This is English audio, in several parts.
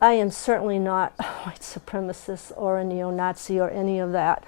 I am certainly not a white supremacist or a neo-Nazi or any of that.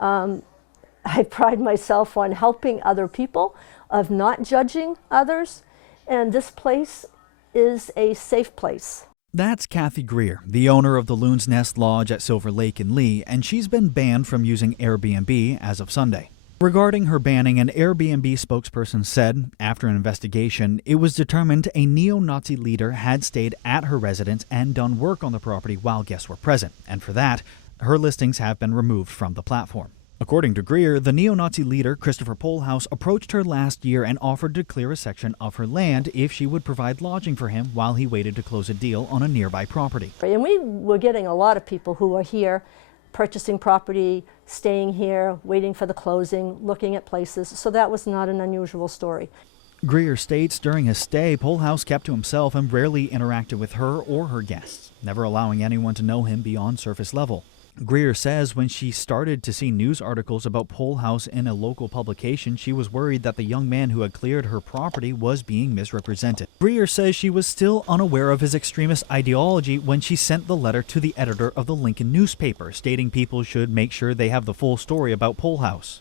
I pride myself on helping other people, of not judging others, and this place is a safe place. That's Kathy Greer, the owner of the Loon's Nest Lodge at Silver Lake in Lee, and she's been banned from using Airbnb as of Sunday. Regarding her banning, an Airbnb spokesperson said, after an investigation, it was determined a neo-Nazi leader had stayed at her residence and done work on the property while guests were present, and for that, her listings have been removed from the platform. According to Greer, the neo-Nazi leader, Christopher Pohlhaus, approached her last year and offered to clear a section of her land if she would provide lodging for him while he waited to close a deal on a nearby property. And we were getting a lot of people who are here, purchasing property, staying here, waiting for the closing, looking at places, so that was not an unusual story. Greer states during his stay, Pohlhaus kept to himself and rarely interacted with her or her guests, never allowing anyone to know him beyond surface level. Greer says when she started to see news articles about Pohlhaus in a local publication, she was worried that the young man who had cleared her property was being misrepresented. Greer says she was still unaware of his extremist ideology when she sent the letter to the editor of the Lincoln newspaper, stating people should make sure they have the full story about Pohlhaus.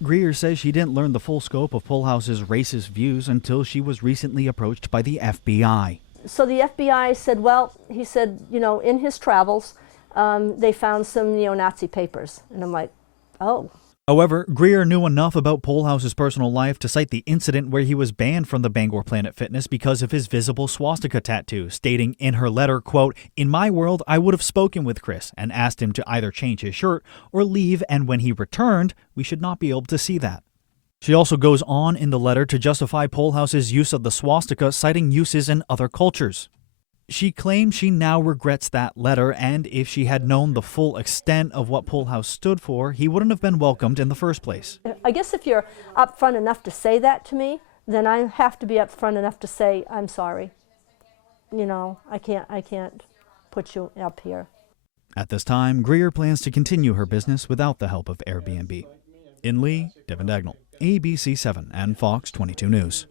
Greer says she didn't learn the full scope of Pohlhaus's racist views until she was recently approached by the FBI. So the FBI said, well, he said, you know, in his travels, they found some neo-Nazi papers. And I'm like, oh. However, Greer knew enough about Pohlhaus's personal life to cite the incident where he was banned from the Bangor Planet Fitness because of his visible swastika tattoo, stating in her letter, quote, "In my world, I would have spoken with Chris and asked him to either change his shirt or leave, and when he returned, we should not be able to see that." She also goes on in the letter to justify Pohlhaus's use of the swastika, citing uses in other cultures. She claims she now regrets that letter, and if she had known the full extent of what Pohlhaus stood for, he wouldn't have been welcomed in the first place. I guess if you're upfront enough to say that to me, then I have to be upfront enough to say, I'm sorry. You know, I can't put you up here. At this time, Greer plans to continue her business without the help of Airbnb. In Lee, Devin Dagnall, ABC 7 and Fox 22 News.